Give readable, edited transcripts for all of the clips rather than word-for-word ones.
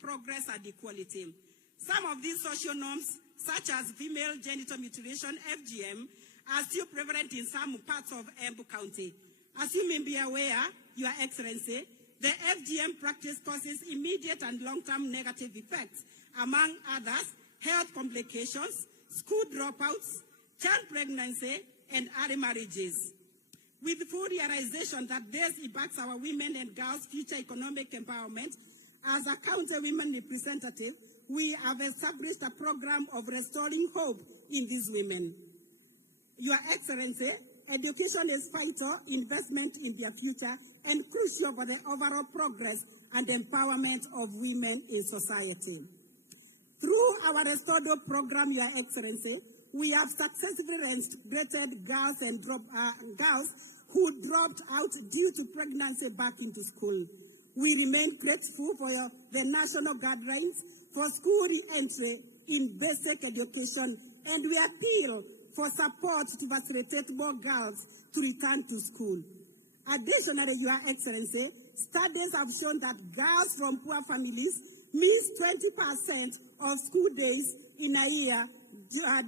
progress and equality. Some of these social norms, such as female genital mutilation, FGM, are still prevalent in some parts of Embu County. As you may be aware, Your Excellency, the FGM practice causes immediate and long-term negative effects, among others, health complications, school dropouts, child pregnancy, and early marriages. With full realization that this impacts our women and girls' future economic empowerment, as a county women representative, we have established a program of restoring hope in these women. Your Excellency, education is vital investment in their future and crucial for the overall progress and empowerment of women in society. Through our Restored Hope program, Your Excellency, we have successfully reintegrated girls and girls who dropped out due to pregnancy back into school. We remain grateful for the national guidelines for school re-entry in basic education, and we appeal for support to facilitate more girls to return to school. Additionally, Your Excellency, studies have shown that girls from poor families miss 20% of school days in a year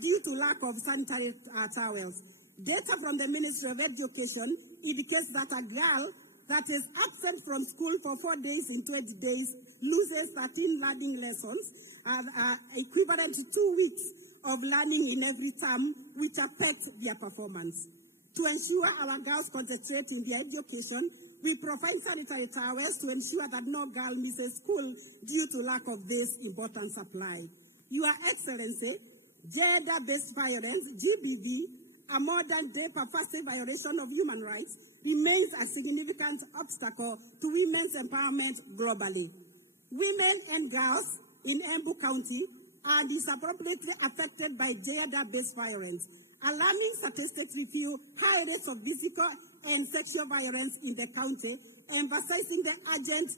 due to lack of sanitary towels. Data from the Ministry of Education indicates that a girl that is absent from school for 4 days in 20 days loses 13 learning lessons, equivalent to 2 weeks of learning in every term, which affects their performance. To ensure our girls concentrate in their education, we provide sanitary towels to ensure that no girl misses school due to lack of this important supply. Your Excellency, gender-based violence, GBV, a modern-day pervasive violation of human rights, remains a significant obstacle to women's empowerment globally. Women and girls in Embu County are disproportionately affected by gender-based violence. Alarming statistics reveal high rates of physical and sexual violence in the county, emphasizing the urgent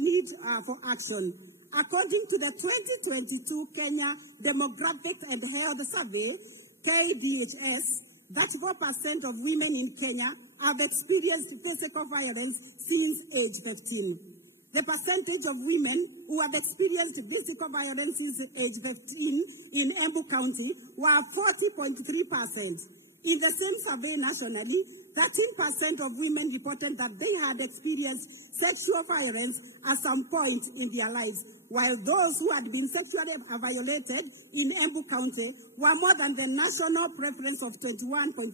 need for action. According to the 2022 Kenya Demographic and Health Survey, KDHS, 34% of women in Kenya have experienced physical violence since age 15. The percentage of women who have experienced physical violence since age 15 in Embu County were 40.3%. In the same survey nationally, 13% of women reported that they had experienced sexual violence at some point in their lives, while those who had been sexually violated in Embu County were more than the national preference of 21.5%.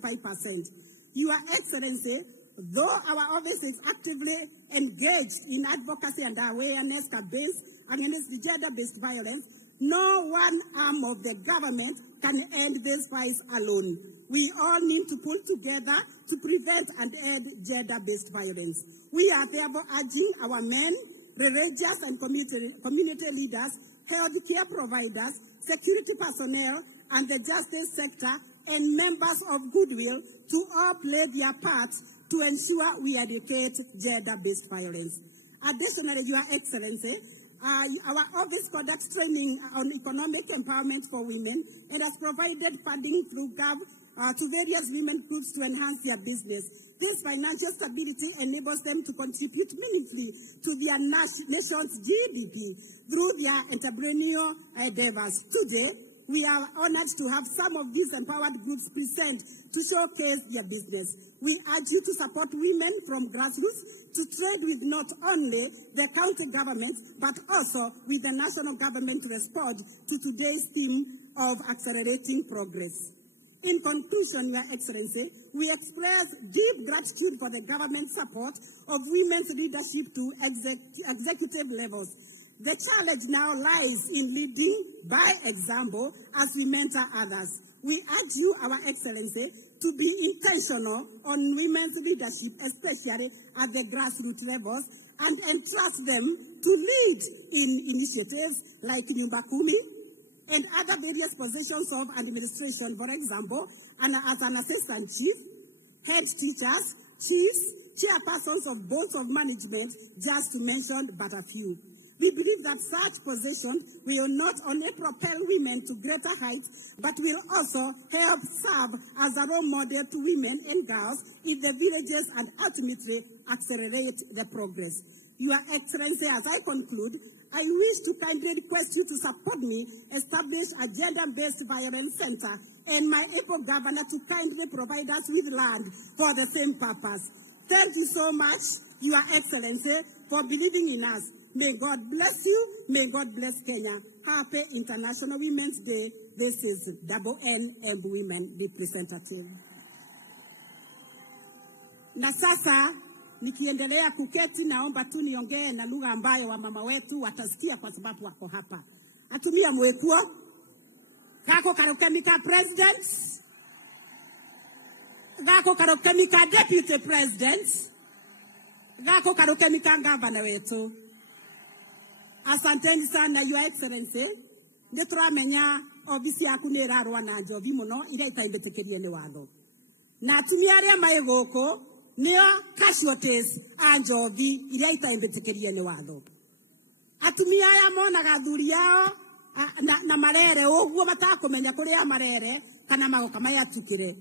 Your Excellency, though our office is actively engaged in advocacy and awareness campaigns against the gender-based violence, no one arm of the government can end this fight alone. We all need to pull together to prevent and end gender-based violence. We are therefore urging our men, religious and community leaders, healthcare providers, security personnel, and the justice sector, and members of goodwill to all play their part to ensure we eradicate gender-based violence. Additionally, Your Excellency, our office conducts training on economic empowerment for women and has provided funding through GAV to various women groups to enhance their business. This financial stability enables them to contribute meaningfully to their nation's GDP through their entrepreneurial endeavors. Today, we are honored to have some of these empowered groups present to showcase their business. We urge you to support women from grassroots to trade with not only the county government, but also with the national government to respond to today's theme of accelerating progress. In conclusion, Your Excellency, we express deep gratitude for the government support of women's leadership to executive levels. The challenge now lies in leading by example as we mentor others. We urge you, Our Excellency, to be intentional on women's leadership, especially at the grassroots levels, and entrust them to lead in initiatives like Nyumba Kumi and other various positions of administration, for example, and as an assistant chief, head teachers, chiefs, chairpersons of boards of management, just to mention but a few. We believe that such positions will not only propel women to greater heights, but will also help serve as a role model to women and girls in the villages and ultimately accelerate the progress. Your Excellency, as I conclude, I wish to kindly request you to support me establish a gender-based violence center and my able governor to kindly provide us with land for the same purpose. Thank you so much, Your Excellency, for believing in us. May God bless you. May God bless Kenya. Happy International Women's Day. This is NN Women Representative. Na sasa nikiendelea kuketi, naomba tu niongee na lugha ambayo wamama wetu watasikia kwa sababu wako hapa. Atumia mwekuo gako karokemika president, gako karokemika deputy president, gako karokemika governor wetu. Asanteni sana, Your Excellency. Nituramenya obisi yaku ni rarwa na njovi muno ira itaimbetekerie ni watho. Na atumia aria mai guku nio casualties a njovi ira itaimbetekerie ni watho. Atumia aya monaga athuri yao na marere uguo batakumenya kuria marere kana magoka mayatukire.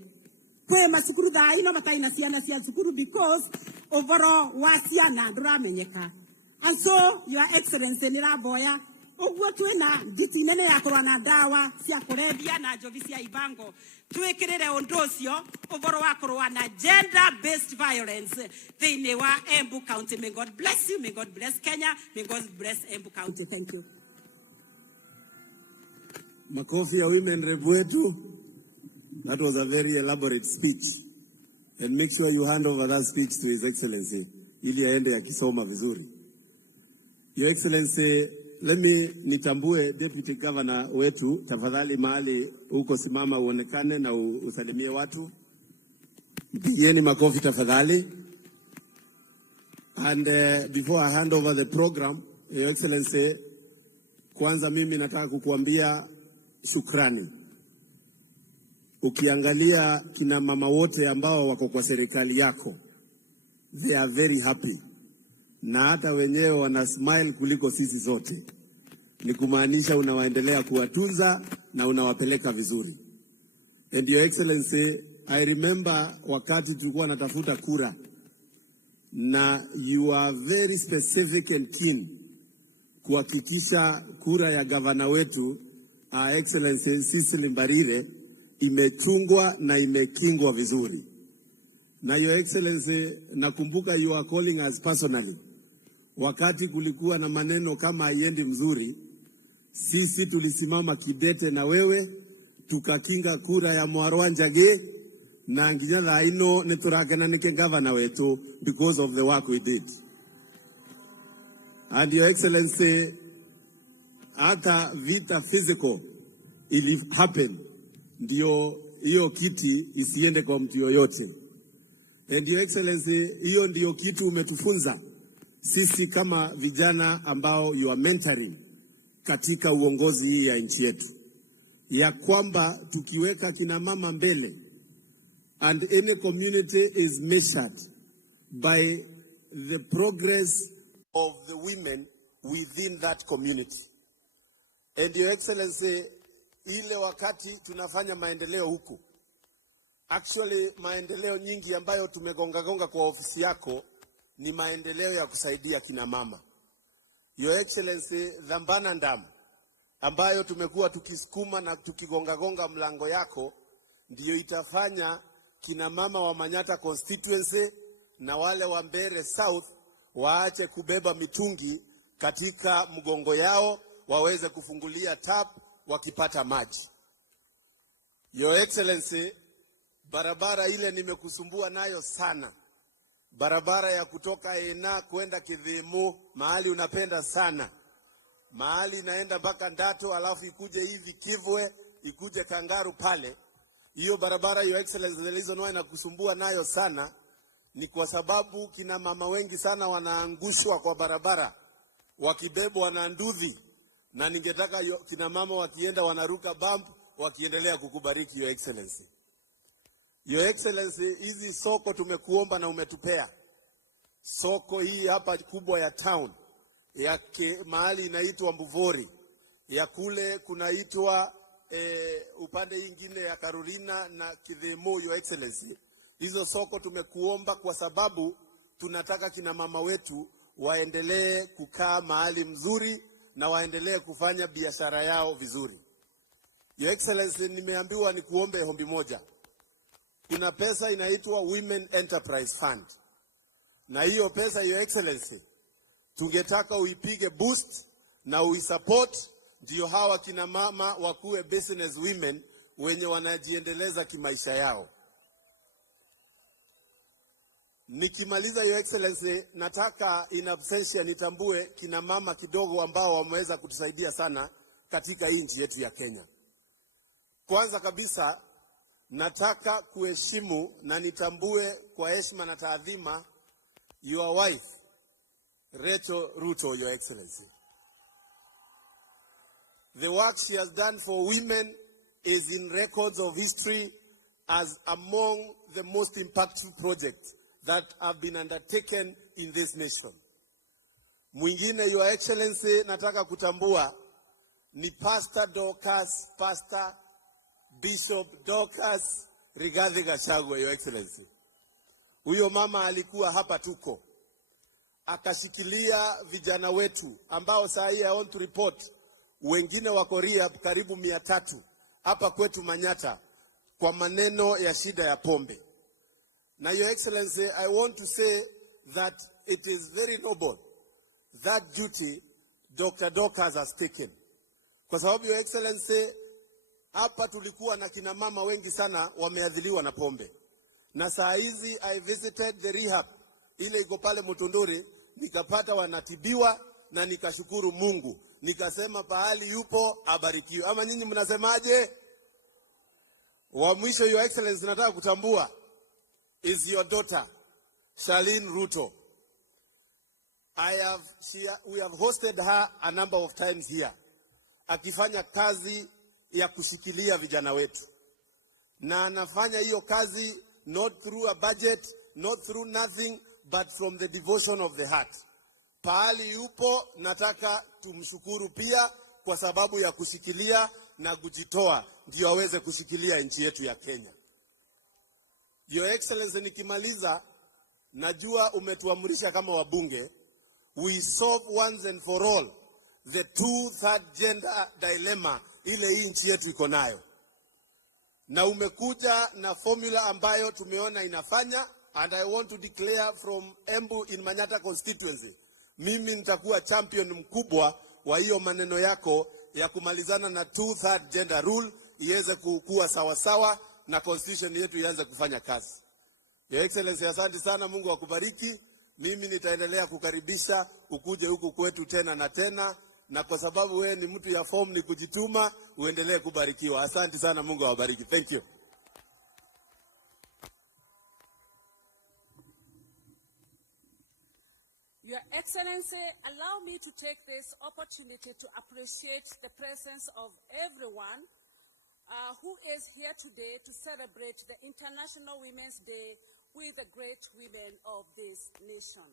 Kwe masukuru thaa ino mataina ciana cia cukuru because overall wa ciana nduramenyeka. And so, Your Excellency, niraboya uguo twina nditi nene ya kurana dawa cia kurebia na njovi cia ibango twikirire undu ucio uvoro wa kurwana gender-based violence thiini wa Embu County. May God bless you. May God bless Kenya. May God bless Embu County. Thank you. Makofi ya women rep wetu. That was a very elaborate speech. And make sure you hand over that speech to His Excellency ili aende akisoma vizuri. Your Excellency, let me nitambue Deputy Governor wetu, tafadhali mahali uko simama uonekane na usalimie watu. Mpigieni makofi tafadhali. And before I hand over the program, Your Excellency, kwanza mimi nataka kukuambia shukrani. Ukiangalia kina mama wote ambao wako kwa serikali yako, they are very happy. Na hata wenyewe wana smile kuliko sisi zote. Ni kumaanisha unawaendelea kuwatunza na unawapeleka vizuri. And Your Excellency, I remember wakati tulikuwa natafuta kura, na you are very specific and keen kuhakikisha kura ya gavana wetu Excellency Cecily Mbarire imechungwa na imekingwa vizuri. Na Your Excellency, nakumbuka you are calling us personally. Wakati kulikuwa na maneno kama haiendi mzuri, sisi tulisimama kidete na wewe, tukakinga kura ya Mwarwa Njage, na nginya ino neturakena nike governor wetu because of the work we did. And Your Excellency, hata vita physical ili happen, ndio hiyo kiti isiende kwa mtu yoyote. And Your Excellency, hiyo ndio kitu umetufunza sisi kama vijana ambao you are mentoring katika uongozi hii ya nchi yetu, ya kwamba tukiweka kina mama mbele, and any community is measured by the progress of the women within that community. And Your Excellency, ile wakati tunafanya maendeleo huku, actually maendeleo nyingi ambayo tumegonga kwa ofisi yako ni maendeleo ya kusaidia kina mama. Your Excellency, Dhambana Ndam ambayo tumekuwa tukisukuma na tukigonga mlango yako, ndiyo itafanya kina mama wa Manyata constituency na wale wa Mbere South waache kubeba mitungi katika mgongo yao, waweze kufungulia tap wakipata maji. Your Excellency, barabara ile nimekusumbua nayo sana. Barabara ya kutoka Ena kwenda Kidhimu, mahali unapenda sana. Mahali inaenda mpaka Ndato alafu ikuje hivi Kivwe, ikuje Kangaru pale. Hiyo barabara Your Excellency, zilizonoa inakusumbua nayo sana ni kwa sababu kina mama wengi sana wanaangushwa kwa barabara wakibebwa na nduthi, na ningetaka kina mama wakienda wanaruka bump wakiendelea kukubariki Your Excellency. Your Excellency, hizi soko tumekuomba na umetupea. Soko hii hapa kubwa ya town, ya mahali inaitwa Mbuvori, ya kule kunaitwa upande ingine ya Carolina na Kidhemo. Your Excellency, hizo soko tumekuomba kwa sababu tunataka kina mama wetu waendelee kukaa mahali mzuri na waendelee kufanya biashara yao vizuri. Your Excellency, nimeambiwa ni kuombe ombi moja. Kuna pesa inaitwa Women Enterprise Fund. Na hiyo pesa, Your Excellency, tungetaka uipige boost na uisupport, ndio hawa kina mama wakuwe business women wenye wanajiendeleza kimaisha yao. Nikimaliza, Your Excellency, nataka in absentia nitambue kina mama kidogo ambao wameweza kutusaidia sana katika nchi yetu ya Kenya. Kwanza kabisa, nataka kuheshimu na nitambue kwa heshima na taadhima your wife, Rachel Ruto, Your Excellency. The work she has done for women is in records of history as among the most impactful projects that have been undertaken in this nation. Mwingine, Your Excellency, nataka kutambua ni Pastor Bishop Dorcas Rigathi Gachagua, Your Excellency. Huyo mama alikuwa hapa tuko, akashikilia vijana wetu ambao saa hii I want to report wengine wako rehab karibu 300 hapa kwetu Manyata kwa maneno ya shida ya pombe. Na Your Excellency, I want to say that it is very noble that duty Dr. Dorcas has taken. Kwa sababu, Your Excellency, hapa tulikuwa na kina mama wengi sana wameadhiliwa na pombe. Na saa hizi I visited the rehab ile iko pale Mutunduri, nikapata wanatibiwa na nikashukuru Mungu. Nikasema pahali yupo abarikiwe. Ama nyinyi mnasemaje? Wa mwisho, Your Excellency, nataka kutambua is your daughter, Charlene Ruto. We have hosted her a number of times here, akifanya kazi ya kushikilia vijana wetu. Na anafanya hiyo kazi not through a budget, not through nothing, but from the devotion of the heart. Pahali yupo, nataka tumshukuru pia kwa sababu ya kushikilia na kujitoa ndio aweze kushikilia nchi yetu ya Kenya. Your Excellency, nikimaliza, najua umetuamrisha kama wabunge, we solve once and for all the 2/3 gender dilemma ile hii nchi yetu iko nayo. Na umekuja na formula ambayo tumeona inafanya, and I want to declare from Embu in Manyata constituency, mimi nitakuwa champion mkubwa wa hiyo maneno yako ya kumalizana na 2/3 gender rule iweze kukua sawa sawa na constitution yetu ianze kufanya kazi. Your Excellency, asante sana, Mungu akubariki. Mimi nitaendelea kukaribisha ukuje huku kwetu tena na tena, na kwa sababu wewe ni mtu ya form ni kujituma, uendelee kubarikiwa. Asante sana, Mungu awabariki. Thank you. Your Excellency, allow me to take this opportunity to appreciate the presence of everyone who is here today to celebrate the International Women's Day with the great women of this nation.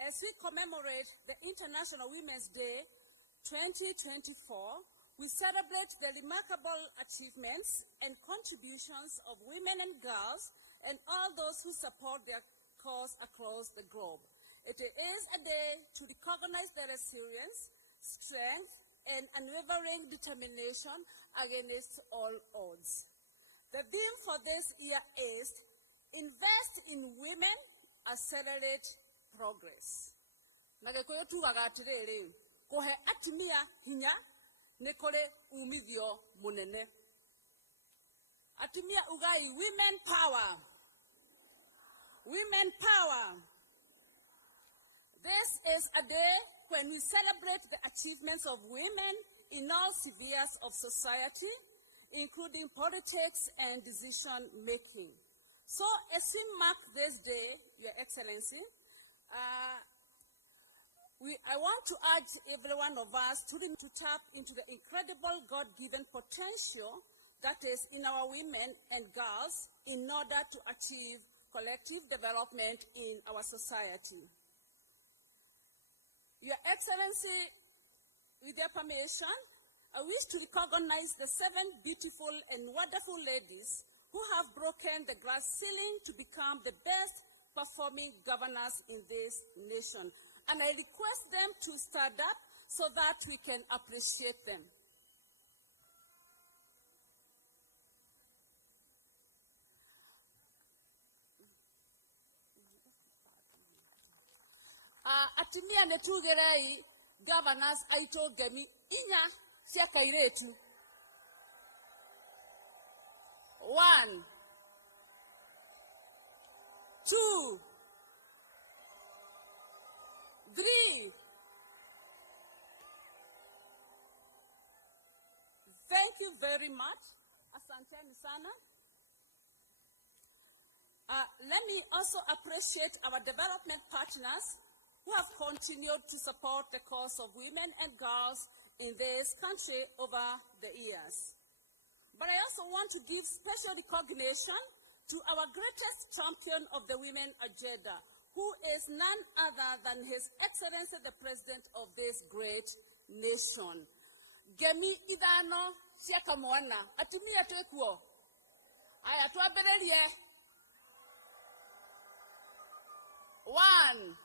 As we commemorate the International Women's Day 2024, we celebrate the remarkable achievements and contributions of women and girls and all those who support their cause across the globe. It is a day to recognize their resilience, strength, and unwavering determination against all odds. The theme for this year is Invest in Women, Accelerate Progress. Nagekuyo tuwaga atiriri, kohe atimia hinya nikore umithio munene. Atimia ugai women power. Women power. This is a day when we celebrate the achievements of women in all spheres of society, including politics and decision making. So as we mark this day, Your Excellency, I want to urge every one of us to tap into the incredible God-given potential that is in our women and girls in order to achieve collective development in our society. Your Excellency, with your permission, I wish to recognize the 7 beautiful and wonderful ladies who have broken the glass ceiling to become the best performing governors in this nation. And I request them to stand up so that we can appreciate them. Atimia netugerei governors aito gemi inya cia kairetu. 1, 2, 3. Thank you very much. Asanteni sana. Let me also appreciate our development partners who have continued to support the cause of women and girls in this country over the years. But I also want to give special recognition to our greatest champion of the women agenda, who is none other than His Excellency the President of this great nation. Gemi idano siaka mwana atimia twekuo aya twabererie 1,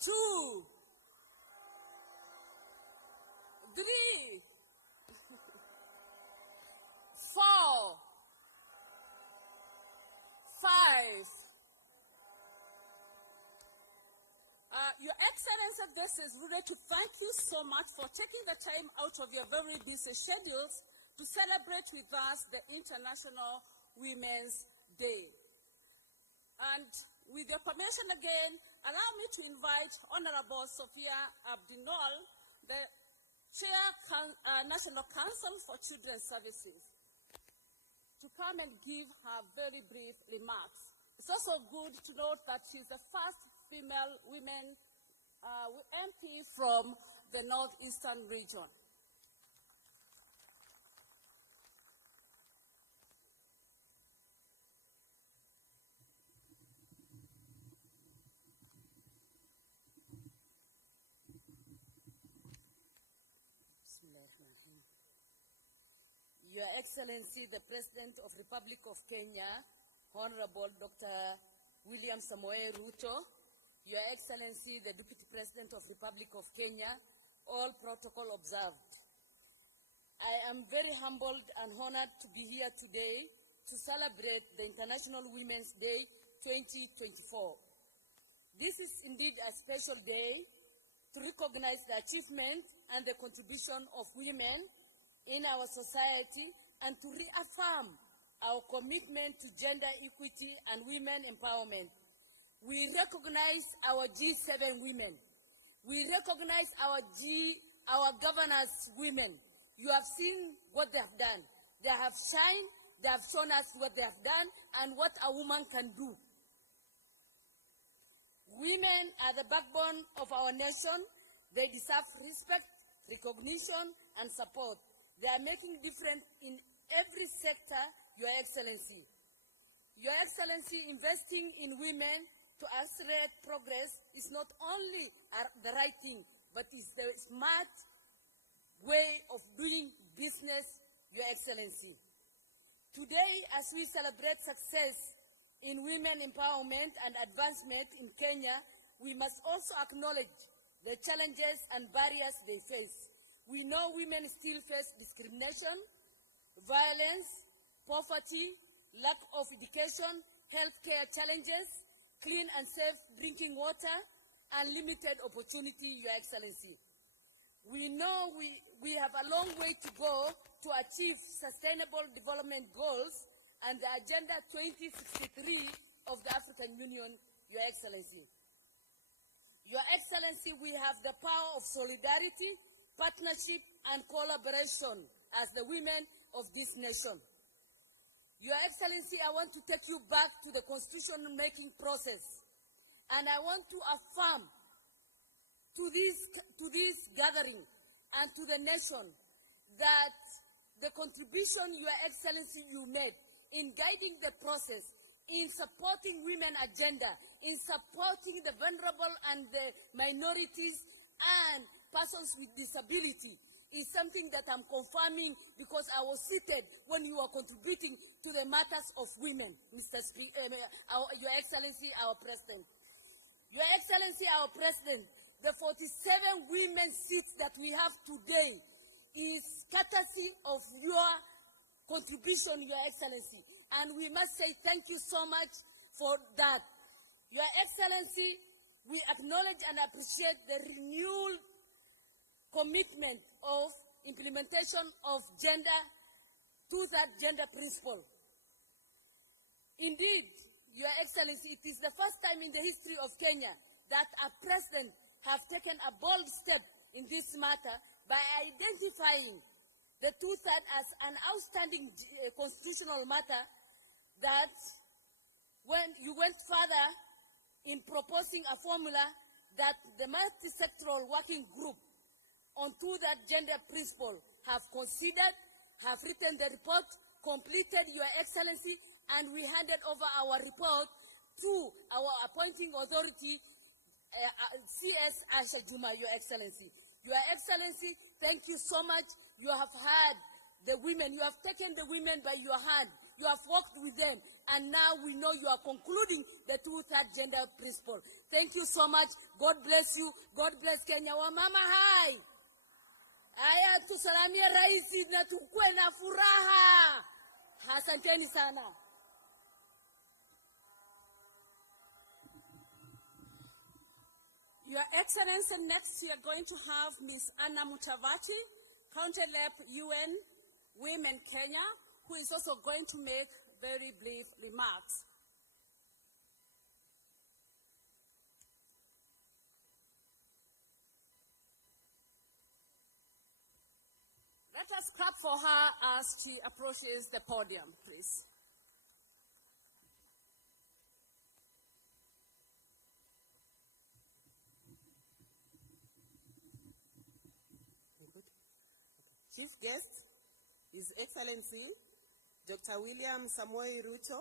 2, 3, 4, 5. Your Excellency, this is really to thank you so much for taking the time out of your very busy schedules to celebrate with us the International Women's Day. And with your permission again, allow me to invite Honorable Sophia Abdinol, the National Council for Children's Services, to come and give her very brief remarks. It's also good to note that she's the first female women MP from the Northeastern region. Your Excellency, the President of the Republic of Kenya, Honorable Dr. William Samoei Ruto, Your Excellency, the Deputy President of the Republic of Kenya, all protocol observed. I am very humbled and honored to be here today to celebrate the International Women's Day 2024. This is indeed a special day to recognize the achievement and the contribution of women in our society and to reaffirm our commitment to gender equity and women empowerment. We recognize our G7 women. We recognize our governors women. You have seen what they have done. They have shined, they have shown us what they have done and what a woman can do. Women are the backbone of our nation. They deserve respect, recognition, and support. They are making difference in every sector, Your Excellency. Your Excellency, investing in women to accelerate progress is not only the right thing, but is the smart way of doing business, Your Excellency. Today, as we celebrate success in women empowerment and advancement in Kenya, we must also acknowledge the challenges and barriers they face. We know women still face discrimination, violence, poverty, lack of education, healthcare challenges, clean and safe drinking water, and limited opportunity, Your Excellency. We know we have a long way to go to achieve sustainable development goals and the Agenda 2063 of the African Union, Your Excellency. Your Excellency, we have the power of solidarity, partnership, and collaboration as the women of this nation. Your Excellency, I want to take you back to the constitution-making process, and I want to affirm to this gathering and to the nation that the contribution, Your Excellency, you made in guiding the process, in supporting women agenda, in supporting the vulnerable and the minorities and persons with disability is something that I'm confirming because I was seated when you were contributing to the matters of women, Your Excellency, our President. Your Excellency, our President, the 47 women seats that we have today is courtesy of your contribution, Your Excellency. And we must say thank you so much for that. Your Excellency, we acknowledge and appreciate the renewed commitment of implementation of two-thirds gender principle. Indeed, Your Excellency, it is the first time in the history of Kenya that a president have taken a bold step in this matter by identifying the two-thirds as an outstanding constitutional matter, that when you went further in proposing a formula that the multi-sectoral working group on two-thirds gender principle have considered, have written the report, completed, Your Excellency, and we handed over our report to our appointing authority, CS Asha Juma, Your Excellency. Your Excellency, thank you so much. You have had the women, you have taken the women by your hand, you have worked with them, and now we know you are concluding the two-thirds gender principle. Thank you so much. God bless you. God bless Kenya. Wamama hai. Aya tusalamie raisi na tukue na furaha. Asanteni sana. Your Excellency, next we are going to have Ms. Anna Mutavati, County Rep UN Women Kenya, who is also going to make very brief remarks. Let us clap for her as she approaches the podium, please. Chief guest, His Excellency Dr. William Samoei Ruto,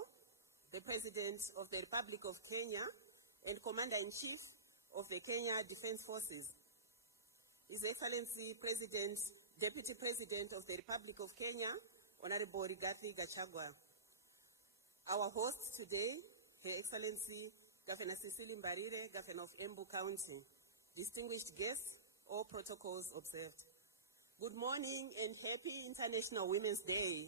the President of the Republic of Kenya and Commander-in-Chief of the Kenya Defense Forces. His Excellency Deputy President of the Republic of Kenya, Honorable Rigathi Gachagua. Our host today, Her Excellency Governor Cecily Mbarire, Governor of Embu County. Distinguished guests, all protocols observed. Good morning and happy International Women's Day.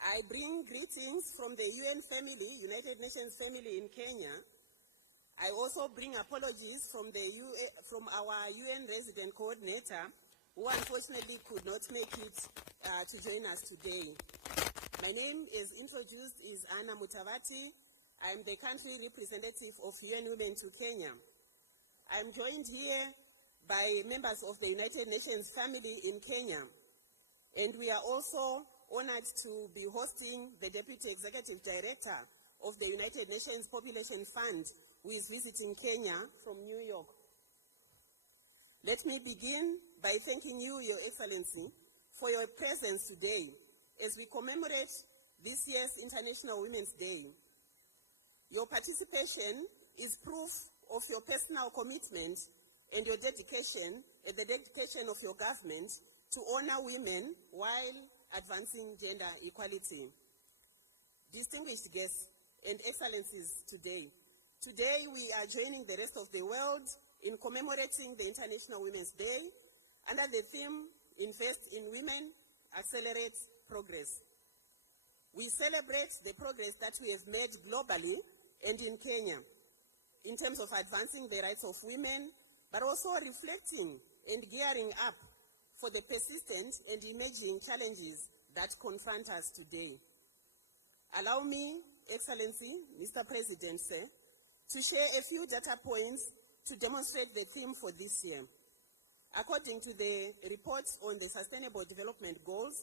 I bring greetings from the UN family, United Nations family in Kenya. I also bring apologies from our UN resident coordinator, who unfortunately could not make it to join us today. My name, as introduced, is Anna Mutavati. I'm the country representative of UN Women to Kenya. I'm joined here by members of the United Nations family in Kenya. And we are also honored to be hosting the Deputy Executive Director of the United Nations Population Fund, who is visiting Kenya from New York. Let me begin by thanking you, Your Excellency, for your presence today as we commemorate this year's International Women's Day. Your participation is proof of your personal commitment and your dedication, and the dedication of your government to honor women while advancing gender equality. Distinguished guests and excellencies today we are joining the rest of the world in commemorating the International Women's Day under the theme, Invest in Women, Accelerate Progress. We celebrate the progress that we have made globally and in Kenya in terms of advancing the rights of women, but also reflecting and gearing up for the persistent and emerging challenges that confront us today. Allow me, Excellency, Mr. President, sir, to share a few data points to demonstrate the theme for this year. According to the report on the Sustainable Development Goals,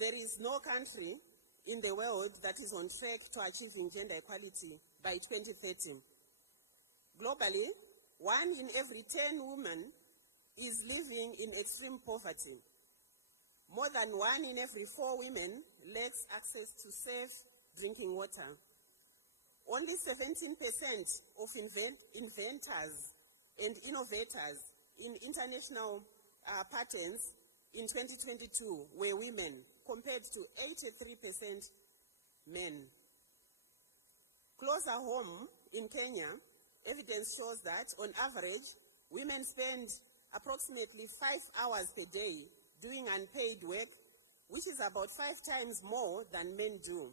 there is no country in the world that is on track to achieving gender equality by 2030. Globally, 1 in every 10 women is living in extreme poverty. More than 1 in every 4 women lacks access to safe drinking water. Only 17% of inventors and innovators in international patents in 2022 were women, compared to 83% men. Closer home, in Kenya, evidence shows that on average, women spend approximately 5 hours per day doing unpaid work, which is about 5 times more than men do.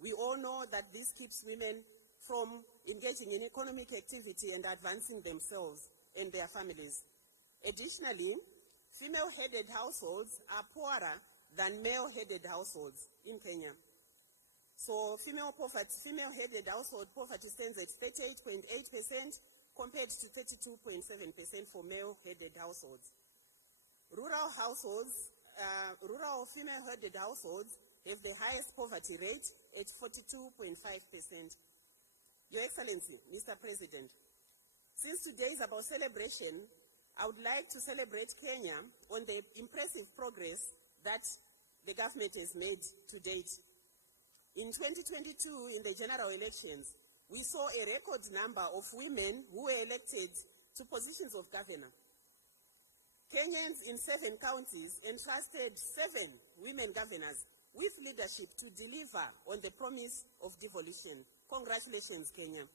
We all know that this keeps women from engaging in economic activity and advancing themselves and their families. Additionally, female-headed households are poorer than male-headed households in Kenya. So female-headed household poverty stands at 38.8% compared to 32.7% for male-headed households. Rural female-headed households have the highest poverty rate at 42.5%. Your Excellency, Mr. President, since today is about celebration, I would like to celebrate Kenya on the impressive progress that the government has made to date. In 2022, in the general elections, we saw a record number of women who were elected to positions of governor. Kenyans in 7 counties entrusted 7 women governors with leadership to deliver on the promise of devolution. Congratulations, Kenya.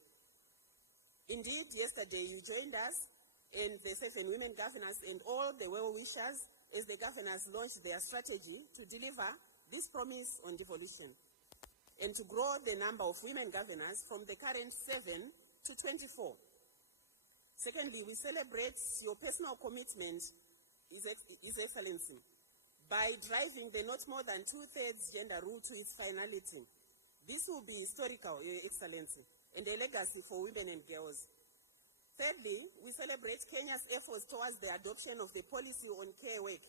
Indeed, yesterday you joined us and the 7 women governors and all the well-wishers as the governors launched their strategy to deliver this promise on devolution and to grow the number of women governors from the current 7 to 24. Secondly, we celebrate your personal commitment, His Excellency, by driving the not more than 2/3 gender rule to its finality. This will be historical, Your Excellency, and a legacy for women and girls. Thirdly, we celebrate Kenya's efforts towards the adoption of the policy on care work,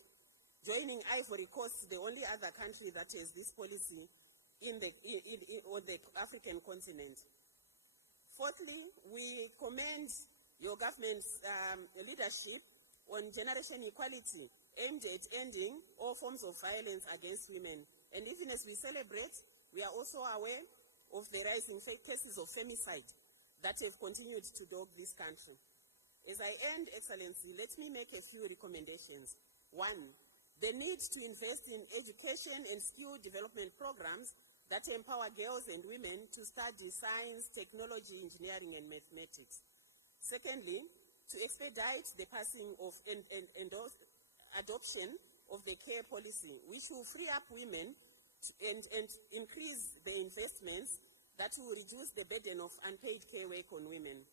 joining Ivory Coast, the only other country that has this policy on the African continent. Fourthly, we commend your government's leadership on generation equality, aimed at ending all forms of violence against women. And even as we celebrate, we are also aware of the rising cases of femicide that have continued to dog this country. As I end, Excellency, let me make a few recommendations. 1, the need to invest in education and skill development programs that empower girls and women to study science, technology, engineering, and mathematics. Secondly, to expedite the passing of and adoption of the care policy, which will free up women and increase the investments that will reduce the burden of unpaid care work on women.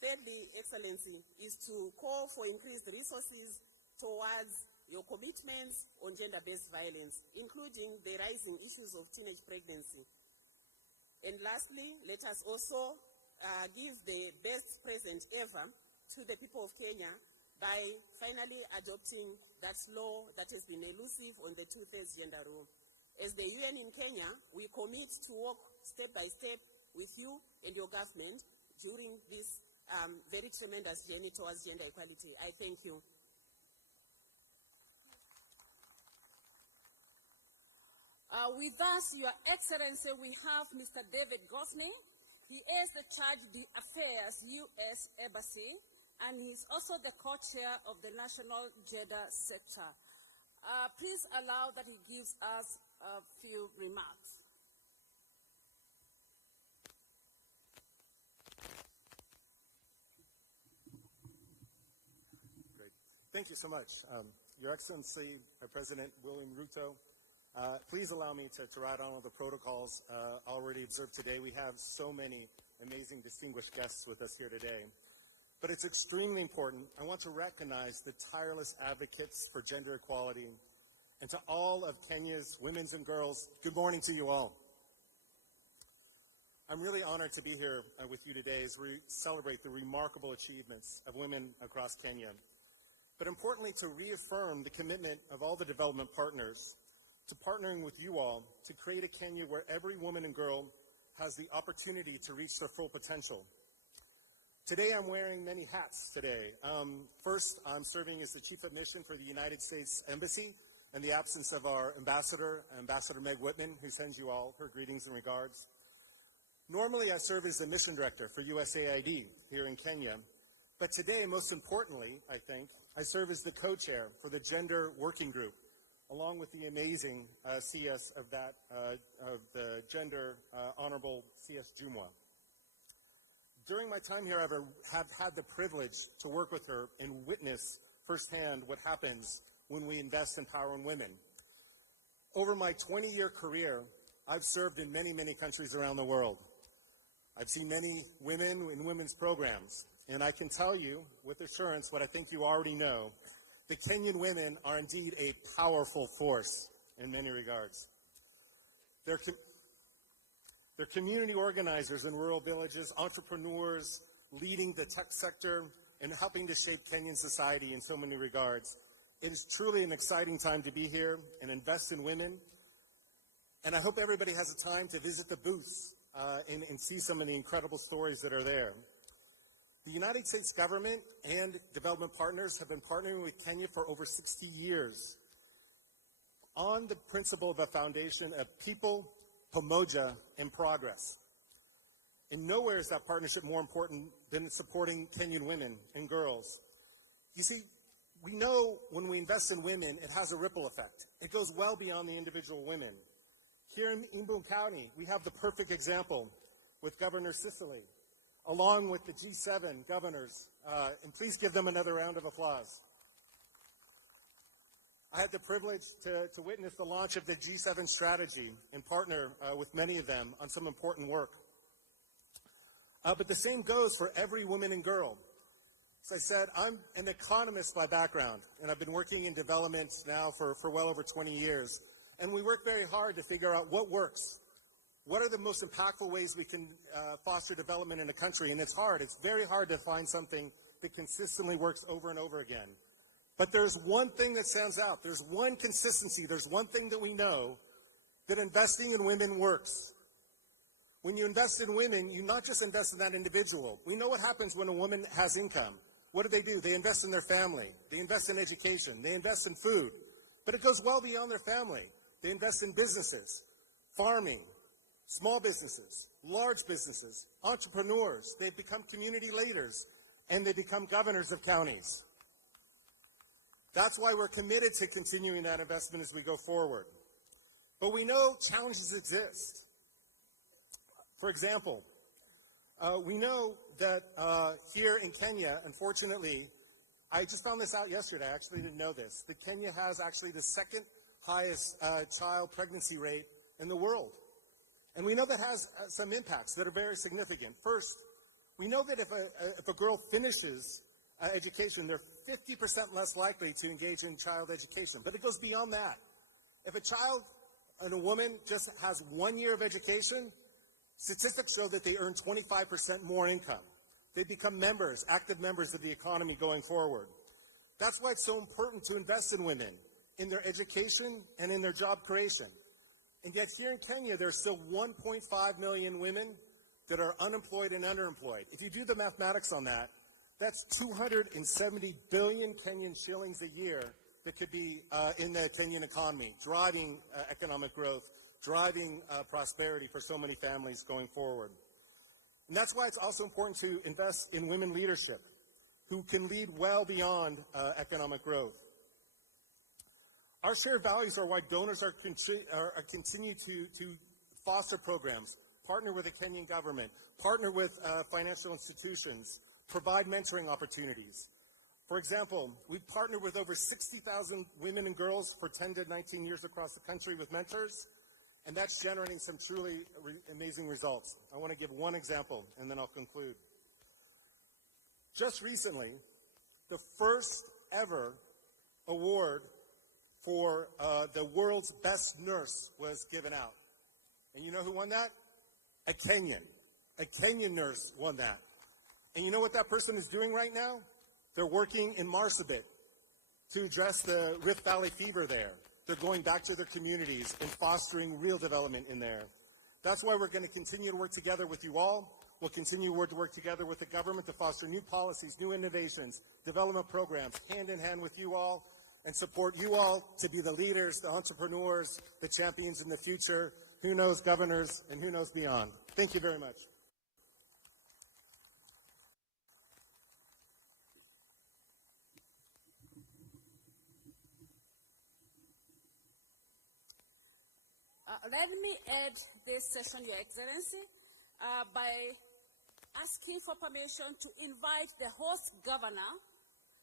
Thirdly, Excellency, is to call for increased resources towards your commitments on gender-based violence, including the rising issues of teenage pregnancy. And lastly, let us also give the best present ever to the people of Kenya by finally adopting that law that has been elusive on the 2/3 gender rule. As the UN in Kenya, we commit to work step by step with you and your government during this very tremendous journey towards gender equality. I thank you. With us, Your Excellency, we have Mr. David Gosney. He is the Charge d'Affaires U.S. Embassy, and he's also the co-chair of the National Gender Sector. Please allow that he gives us a few remarks. Great. Thank you so much. Your Excellency, President William Ruto, please allow me to write on all the protocols already observed today. We have so many amazing distinguished guests with us here today. But it's extremely important. I want to recognize the tireless advocates for gender equality. And to all of Kenya's women and girls, good morning to you all. I'm really honored to be here with you today as we celebrate the remarkable achievements of women across Kenya. But importantly, to reaffirm the commitment of all the development partners to partnering with you all to create a Kenya where every woman and girl has the opportunity to reach their full potential. Today, I'm wearing many hats today. First, I'm serving as the Chief of Mission for the United States Embassy in the absence of our Ambassador Meg Whitman, who sends you all her greetings and regards. Normally, I serve as the Mission Director for USAID here in Kenya. But today, most importantly, I think, I serve as the co-chair for the Gender Working Group, along with the amazing CS of the Gender Honorable CS Jumwa. during my time here, have had the privilege to work with her and witness firsthand what happens when we invest in power in women. Over my 20-year career, I've served in many, many countries around the world. I've seen many women in women's programs, and I can tell you with assurance what I think you already know. The Kenyan women are indeed a powerful force in many regards. They're community organizers in rural villages, entrepreneurs, leading the tech sector, and helping to shape Kenyan society in so many regards. It is truly an exciting time to be here and invest in women. And I hope everybody has a time to visit the booths and see some of the incredible stories that are there. The United States government and development partners have been partnering with Kenya for over 60 years on the principle of a foundation of people, pamoja, and progress. And nowhere is that partnership more important than supporting Kenyan women and girls. You see, we know when we invest in women, it has a ripple effect. It goes well beyond the individual women. Here in Embu County, we have the perfect example with Governor Sicily, along with the G7 governors. And please give them another round of applause. I had the privilege to witness the launch of the G7 strategy and partner with many of them on some important work. But the same goes for every woman and girl. As I said, I'm an economist by background, and I've been working in development now for well over 20 years. And we work very hard to figure out what works. What are the most impactful ways we can foster development in a country? And it's hard. It's very hard to find something that consistently works over and over again. But there's one thing that stands out. There's one consistency. There's one thing that we know, that investing in women works. When you invest in women, you not just invest in that individual. We know what happens when a woman has income. What do? They invest in their family. They invest in education. They invest in food. But it goes well beyond their family. They invest in businesses, farming, small businesses, large businesses, entrepreneurs. They become community leaders, and they become governors of counties. That's why we're committed to continuing that investment as we go forward. But we know challenges exist. For example, we know that here in Kenya, unfortunately, I just found this out yesterday. I actually didn't know this. That Kenya has actually the second highest child pregnancy rate in the world. And we know that has some impacts that are very significant. First, we know that if a girl finishes education, they're 50% less likely to engage in child education. But it goes beyond that. If a child and a woman just has 1 year of education, statistics show that they earn 25% more income. They become members, active members of the economy going forward. That's why it's so important to invest in women, in their education and in their job creation. And yet here in Kenya, there's still 1.5 million women that are unemployed and underemployed. If you do the mathematics on that, that's 270 billion Kenyan shillings a year that could be in the Kenyan economy, driving economic growth, driving prosperity for so many families going forward. And that's why it's also important to invest in women leadership who can lead well beyond economic growth. Our shared values are why donors are continue to foster programs, partner with the Kenyan government, partner with financial institutions, provide mentoring opportunities. For example, we've partnered with over 60,000 women and girls for 10 to 19 years across the country with mentors, and that's generating some truly amazing results. I want to give one example, and then I'll conclude. Just recently, the first ever award for the world's best nurse was given out. And you know who won that? A Kenyan. A Kenyan nurse won that. And you know what that person is doing right now? They're working in Marsabit to address the Rift Valley fever there. They're going back to their communities and fostering real development in there. That's why we're going to continue to work together with you all. We'll continue to work together with the government to foster new policies, new innovations, development programs, hand in hand with you all, and support you all to be the leaders, the entrepreneurs, the champions in the future, who knows governors, and who knows beyond. Thank you very much. Let me add this session, Your Excellency, by asking for permission to invite the host governor,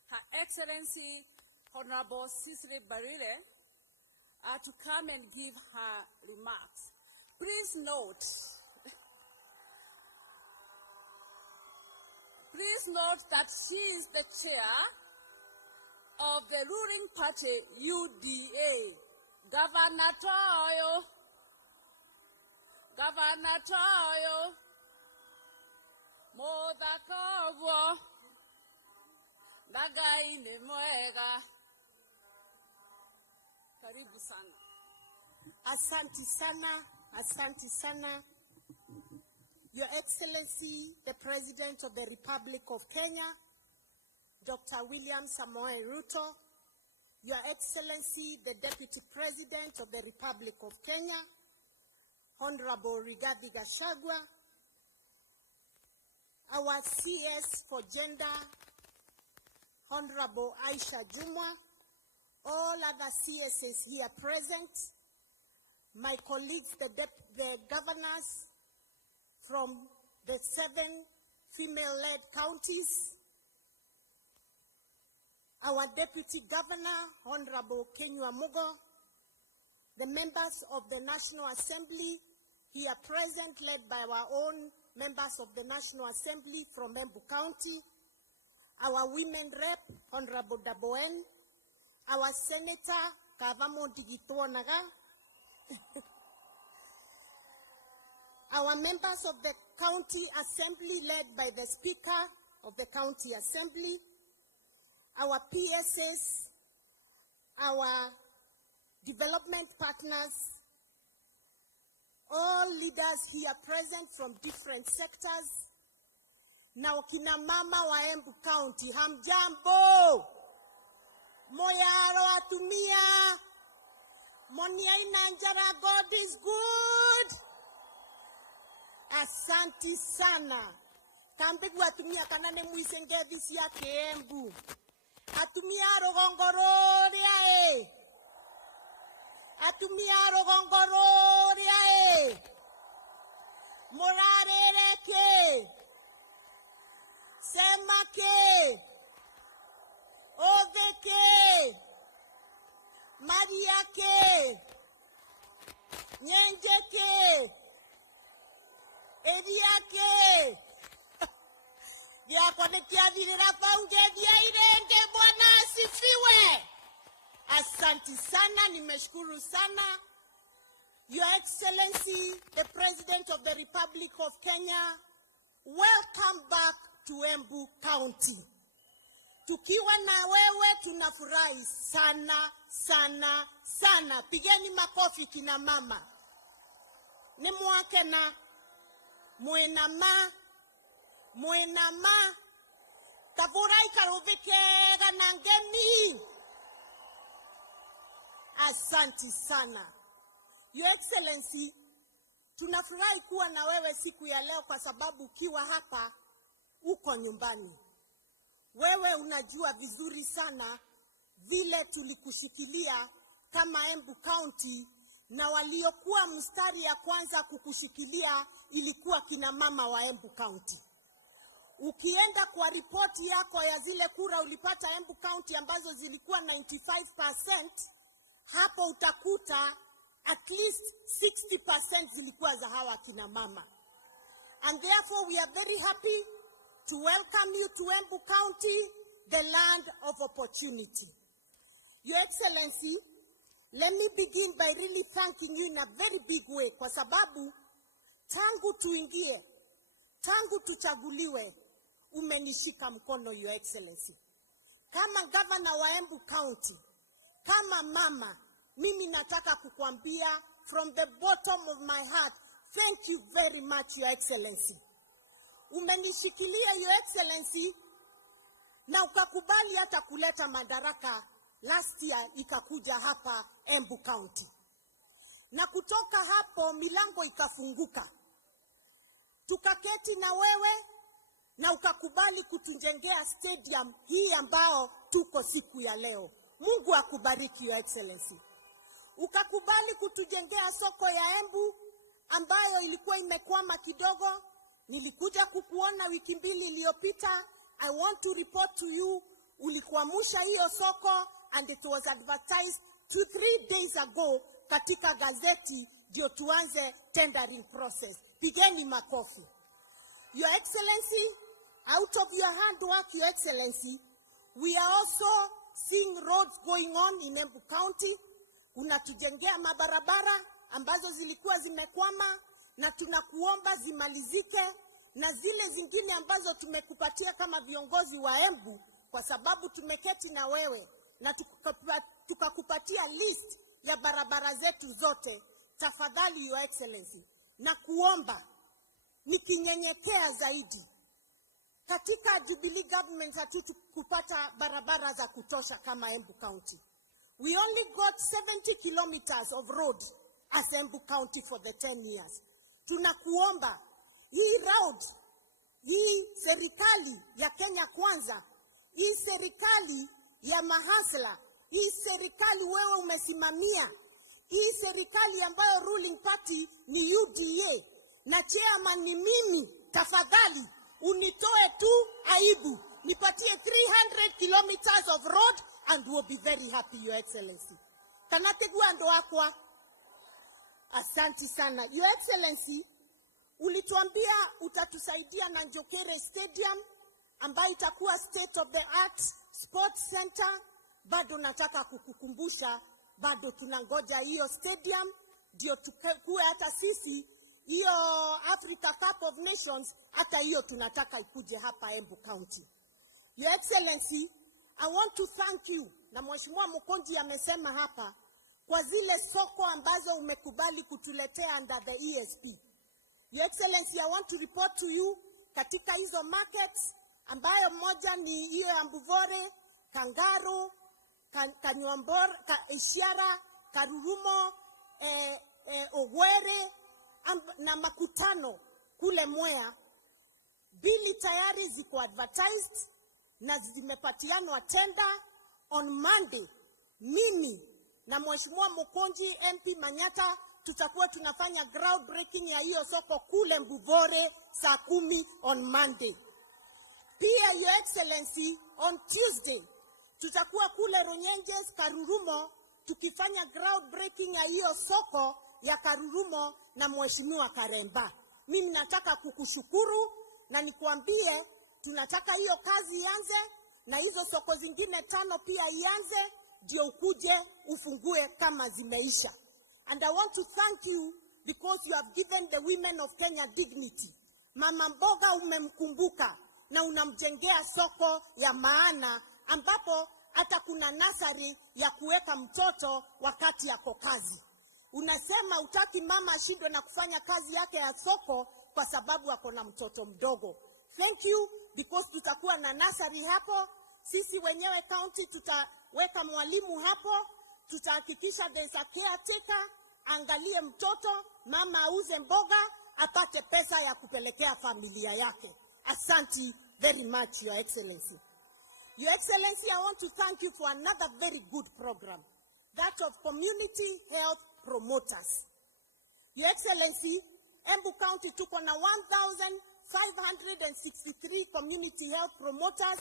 Her Excellency Honorable Cicely Barile, to come and give her remarks. Please note that she is the chair of the ruling party UDA. Governor Toyo, Modakavo, Bagai ni Moega. Karibu sana. Asante sana, asante sana. Your Excellency, the President of the Republic of Kenya, Dr. William Samoei Ruto, Your Excellency, the Deputy President of the Republic of Kenya, Honorable Rigathi Gachagua, our CS for Gender, Honorable Aisha Jumwa, all other CSs here present, my colleagues, the governors from the 7 female-led counties, our Deputy Governor, Honorable Kenywa Mugo, the members of the National Assembly here present, led by our own members of the National Assembly from Embu County, our women rep, Honorable Daboen, our Senator, Kavamo Digituonaga, our members of the County Assembly led by the Speaker of the County Assembly, our PSS, our development partners, all leaders here present from different sectors, na wakina mama wa Embu County, hamjambo, moyaro atumia, monia inanjara, God is good. Asante sana. Kambegu atumia kanane muisengedisi ya Embu. Atumia rogongororia Atumia rogongororia Morarereke. Semake. Oveke. Mariake. Nyenjeke. Ediake. Ya kwanekia virira paunge dia irenge Bwana asifiwe. Asante sana, nimeshukuru sana. Your Excellency, the President of the Republic of Kenya, welcome back to Embu County. Tukiwa na wewe tunafurahi sana, sana, sana. Pigeni makofi kina mama. Ni mwake na Mwenama tafurai karuvike ganangeni. Asante sana. Your Excellency, tunafurahi kuwa na wewe siku ya leo kwa sababu ukiwa hapa uko nyumbani. Wewe unajua vizuri sana vile tulikushikilia kama Embu County, na waliokuwa mstari ya kwanza kukushikilia ilikuwa kina mama wa Embu County. Ukienda kwa ripoti yako ya zile kura ulipata Embu County ambazo zilikuwa 95%, hapo utakuta at least 60% zilikuwa za hawa kina mama. And therefore we are very happy to welcome you to Embu County, the land of opportunity. Your Excellency, let me begin by really thanking you in a very big way kwa sababu tangu tuingie, tangu tuchaguliwe, umenishika mkono Your Excellency. Kama governor wa Embu County, kama mama, mimi nataka kukuambia from the bottom of my heart, thank you very much Your Excellency. Umenishikilia Your Excellency na ukakubali hata kuleta madaraka last year ikakuja hapa Embu County. Na kutoka hapo milango ikafunguka. Tukaketi na wewe na ukakubali kutujengea stadium hii ambao tuko siku ya leo. Mungu akubariki Your Excellency. Ukakubali kutujengea soko ya Embu ambayo ilikuwa imekwama kidogo, Nilikuja kukuona wiki mbili iliyopita. I want to report to you, ulikuamusha hiyo soko and it was advertised 2-3 days ago katika gazeti ndio tuanze tendering process. Pigeni makofi. Your Excellency, out of your hard work, Your Excellency, we are also seeing roads going on in Embu County. Unatujengea mabarabara ambazo zilikuwa zimekwama na tunakuomba zimalizike, na zile zingine ambazo tumekupatia kama viongozi wa Embu kwa sababu tumeketi na wewe na tukakupatia list ya barabara zetu zote. Tafadhali Your Excellency, na kuomba nikinyenyekea zaidi, katika Jubilee government hatutukupata barabara za kutosha kama Embu County. We only got 70 kilometers of road as Embu County for the 10 years. Tunakuomba hii road, hii serikali ya Kenya Kwanza, hii serikali ya mahasla, hii serikali wewe umesimamia, hii serikali ambayo ruling party ni UDA na chairman ni mimi, tafadhali unitoe tu aibu, nipatie 300 kilometers of road and we'll be very happy, Your Excellency. Kanategua ndo akwa. Asante sana. Your Excellency, ulituambia utatusaidia na Njokere Stadium ambayo itakuwa state of the art sports center. Bado nataka kukukumbusha, bado tunangoja hiyo stadium ndio tukue hata sisi hiyo Africa Cup of Nations, hata hiyo tunataka ikuje hapa Embu County. Your Excellency, I want to thank you, na Mheshimiwa Mukonji amesema hapa, kwa zile soko ambazo umekubali kutuletea under the ESP. Your Excellency, I want to report to you, katika hizo markets ambayo moja ni hiyo ya Mbuvore, Kangaru, Kanywambor, Ishiara, Karurumo, Ogwere na Makutano kule Mwea. Bili tayari ziko advertised na zimepatianwa tender. On Monday, mimi na Mheshimiwa Mukonji MP Manyata tutakuwa tunafanya ground breaking ya hiyo soko kule Mbuvore saa 10 on Monday. Pia Your Excellency, on Tuesday tutakuwa kule Runyenjes, Karurumo, tukifanya ground breaking ya hiyo soko ya Karurumo na Mheshimiwa Karemba. Mimi nataka kukushukuru na nikuambie tunataka hiyo kazi ianze na hizo soko zingine 5 pia ianze ndio ukuje ufungue kama zimeisha. And I want to thank you because you have given the women of Kenya dignity. Mama mboga umemkumbuka na unamjengea soko ya maana ambapo hata kuna nasari ya kuweka mtoto wakati yako kazi. Unasema utaki mama ashindwe na kufanya kazi yake ya soko kwa sababu ako na mtoto mdogo. Thank you because tutakuwa na nasari hapo. Sisi wenyewe county tutaweka mwalimu hapo. Tutahakikisha there is a caretaker, angalie mtoto, mama auze mboga, apate pesa ya kupelekea familia yake. Asante very much, Your Excellency. Your Excellency, I want to thank you for another very good program, that of community health promoters. Your Excellency, Embu County tuko na 1,563 community health promoters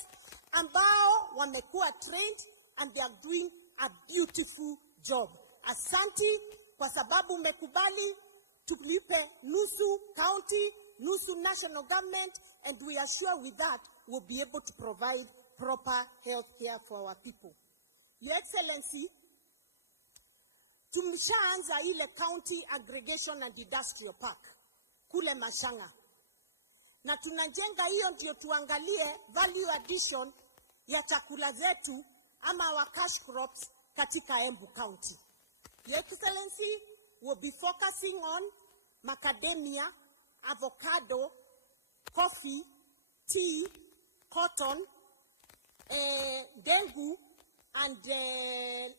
ambao wamekuwa trained and they are doing a beautiful job. Asante kwa sababu umekubali tulipe nusu county, nusu national government, and we are sure with that we'll be able to provide proper health care for our people. Your Excellency, tumeshaanza ile county aggregation and industrial park kule Mashanga. Na tunajenga hiyo ndio tuangalie value addition ya chakula zetu ama our cash crops katika Embu County. Your Excellency, will be focusing on macadamia, avocado, coffee, tea, cotton, dengu, and the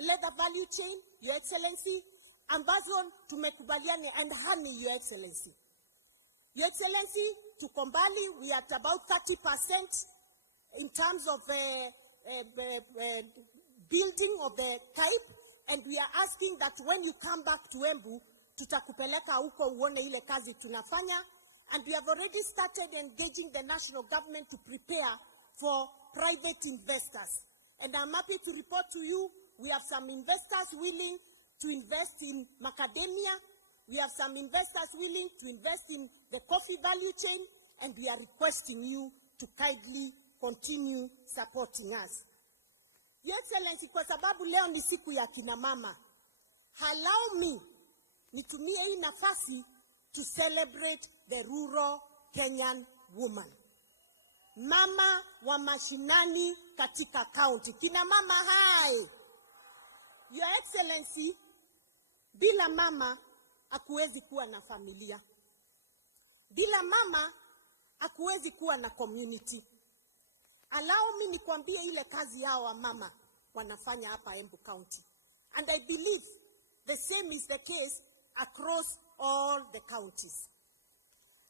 leather value chain, Your Excellency, ambazo tumekubaliane, and honey, Your Excellency. Your Excellency, tukombali, we are at about 30% in terms of building of the type, and we are asking that when you come back to Embu, tutakupeleka huko uone ile kazi tunafanya, And we have already started engaging the national government to prepare for private investors. And I'm happy to report to you, we have some investors willing to invest in macadamia. We have some investors willing to invest in the coffee value chain. And we are requesting you to kindly continue supporting us. Your Excellency, kwa sababu leo ni siku ya kina mama, allow me nitumie hii nafasi to celebrate the rural Kenyan woman. Mama wa mashinani katika county. Kina mama hai. Your Excellency, bila mama hakuwezi kuwa na familia. Bila mama hakuwezi kuwa na community. Allow me nikwambie ile kazi yao wa mama wanafanya hapa Embu County. And I believe the same is the case across all the counties.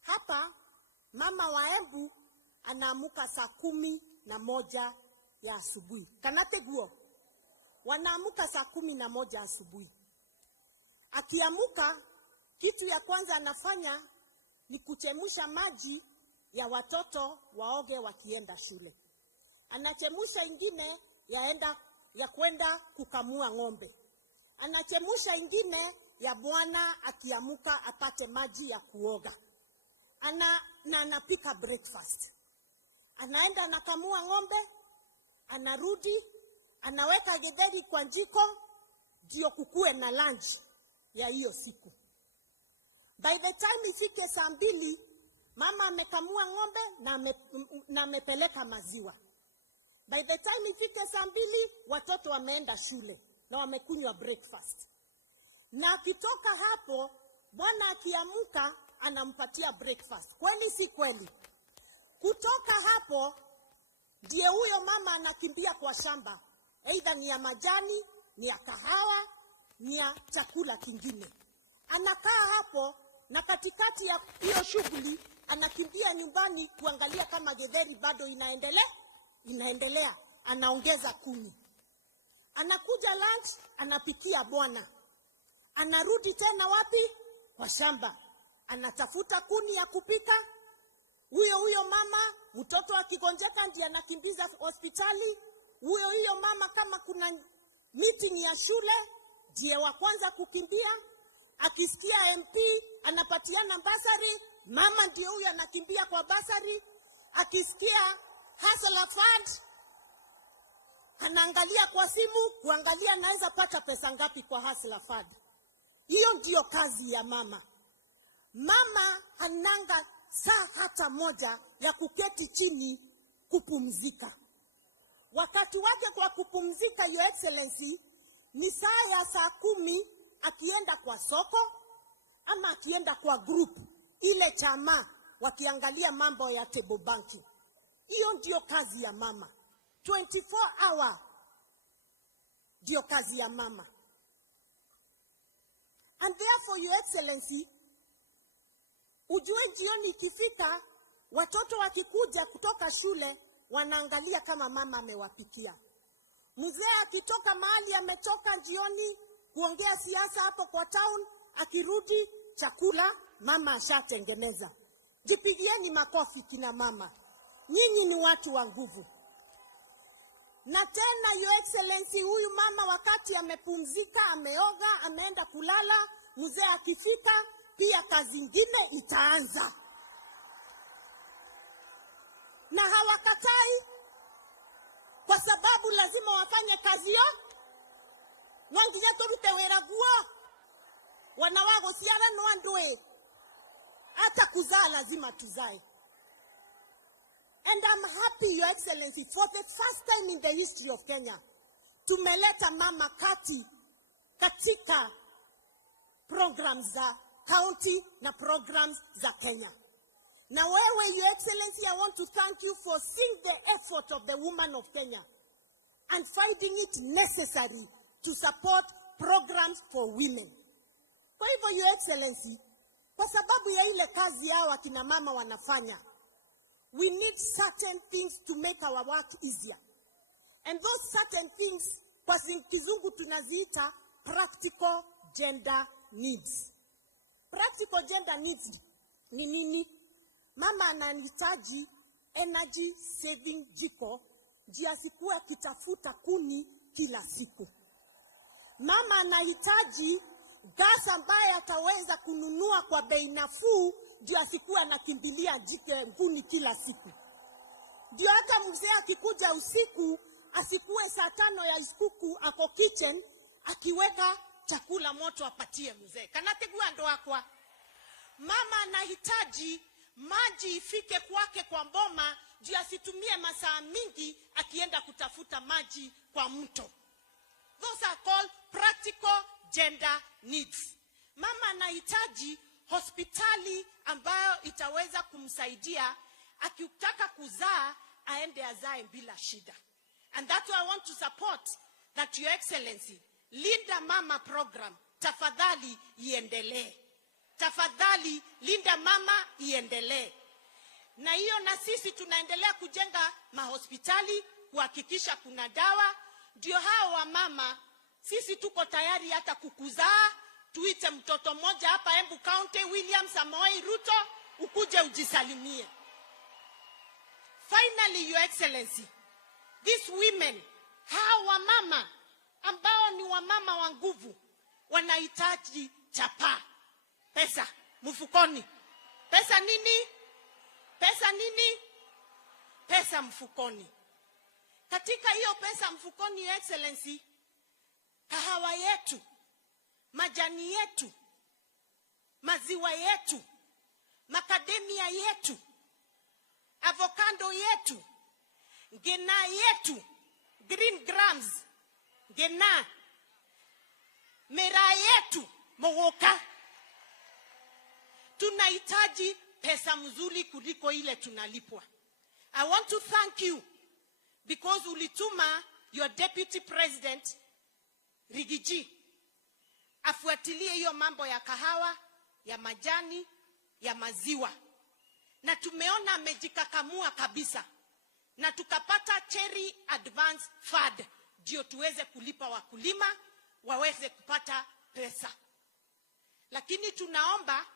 Hapa mama wa Embu anaamuka saa 11 ya asubuhi. Kanate guo. Wanaamuka saa 11 asubuhi. Akiamuka, kitu ya kwanza anafanya ni kuchemusha maji ya watoto waoge wakienda shule. Anachemusha ingine ya kwenda kukamua ng'ombe. Anachemusha ingine ya bwana akiamuka apate maji ya kuoga. Na anapika breakfast. Anaenda anakamua ng'ombe, anarudi, anaweka githeri kwa jiko, ndio kukue na lunch ya hiyo siku. By the time ifike saa 2, mama amekamua ng'ombe na amepeleka maziwa. By the time ifike saa 2, watoto wameenda shule na wamekunywa breakfast. Na akitoka hapo, bwana akiamuka anampatia breakfast. Kweli si kweli? Kutoka hapo, ndiye huyo mama anakimbia kwa shamba. Either ni ya majani, ni ya kahawa, ni ya chakula kingine. Anakaa hapo na katikati ya hiyo shughuli anakimbia nyumbani kuangalia kama githeri bado inaendelea. Anaongeza kuni. Anakuja lunch, anapikia bwana. Anarudi tena wapi? Kwa shamba. Anatafuta kuni ya kupika. Huyo mama, mtoto akigonjeka ndiye anakimbiza hospitali. Huyo mama kama kuna meeting ya shule, ndiye wa kwanza kukimbia. Akisikia MP anapatiana basari, mama ndiye huyo anakimbia kwa basari. Akisikia hustler fund, anaangalia kwa simu kuangalia anaweza pata pesa ngapi kwa hustler fund. Hiyo ndio kazi ya mama. Mama hananga saa hata moja ya kuketi chini kupumzika. Wakati wake kwa kupumzika, Your Excellency, ni saa ya saa 10 akienda kwa soko ama akienda kwa group ile chama wakiangalia mambo ya table banking. Hiyo ndio kazi ya mama. 24 hour ndio kazi ya mama. And therefore, Your Excellency, ujue jioni ikifika, watoto wakikuja kutoka shule wanaangalia kama mama amewapikia. Mzee akitoka mahali ametoka jioni kuongea siasa hapo kwa town, akirudi chakula mama ashatengeneza. Jipigieni makofi kina mama. Nyinyi ni watu wa nguvu. Na tena Your Excellency, huyu mama wakati amepumzika, ameoga, ameenda kulala, mzee akifika pia kazi nyingine itaanza. Na hawakatai kwa sababu lazima wafanye kazi yo. Wanginya torute wera guo. Wanawago siara no andwe. Hata kuzaa lazima tuzae. And I'm happy, Your Excellency, for the first time in the history of Kenya, tumeleta mama kati katika programs za county na programs za Kenya. Now, Your Excellency, I want to thank you for seeing the effort of the woman of Kenya and finding it necessary to support programs for women. Kwa hivyo, Your Excellency, kwa sababu ya ile kazi yao akina mama wanafanya, we need certain things to make our work easier. And those certain things, kwa kizungu tunaziita practical gender needs. Practical gender needs ni nini? Mama anahitaji energy saving jiko ndio asikuwe akitafuta kuni kila siku. Mama anahitaji gas ambaye ataweza kununua kwa bei nafuu ndio asikuwe anakimbilia kuni kila siku. Ndio hata mzee akikuja usiku asikuwe saa 5 ya usiku ako kitchen akiweka chakula moto apatie mzee. Kanategua ndo akwa. Mama anahitaji maji ifike kwake kwa mboma ndio asitumie masaa mingi akienda kutafuta maji kwa mto. Those are called practical gender needs. Mama anahitaji hospitali ambayo itaweza kumsaidia akitaka kuzaa aende azae bila shida. And that's why I want to support that Your Excellency, Linda Mama program, tafadhali iendelee. Tafadhali Linda Mama iendelee. Na hiyo na sisi tunaendelea kujenga mahospitali, kuhakikisha kuna dawa. Ndio hao wa mama, sisi tuko tayari hata kukuzaa, tuite mtoto mmoja hapa Embu County, William Samoei Ruto, ukuje ujisalimie. Finally, Your Excellency, these women, hao wa mama ambao ni wa mama wa nguvu, wanahitaji chapa. Pesa mfukoni. Pesa nini? Pesa nini? Pesa mfukoni. Katika hiyo pesa mfukoni, Your Excellency, kahawa yetu, majani yetu, maziwa yetu, makademia yetu, avocado yetu, ngena yetu, green grams, ngena, mera yetu, mogoka. Tunahitaji pesa mzuri kuliko ile tunalipwa. I want to thank you because ulituma your deputy president Rigiji afuatilie hiyo mambo ya kahawa, ya majani, ya maziwa. Na tumeona amejikakamua kabisa. Na tukapata cherry advance fund ndio tuweze kulipa wakulima waweze kupata pesa. Lakini tunaomba,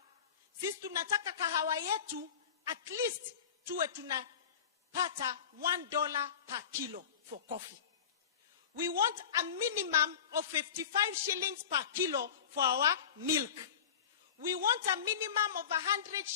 sisi tunataka kahawa yetu at least tuwe tunapata $1 per kilo for coffee. We want a minimum of 55 shillings per kilo for our milk. We want a minimum of 100 shillings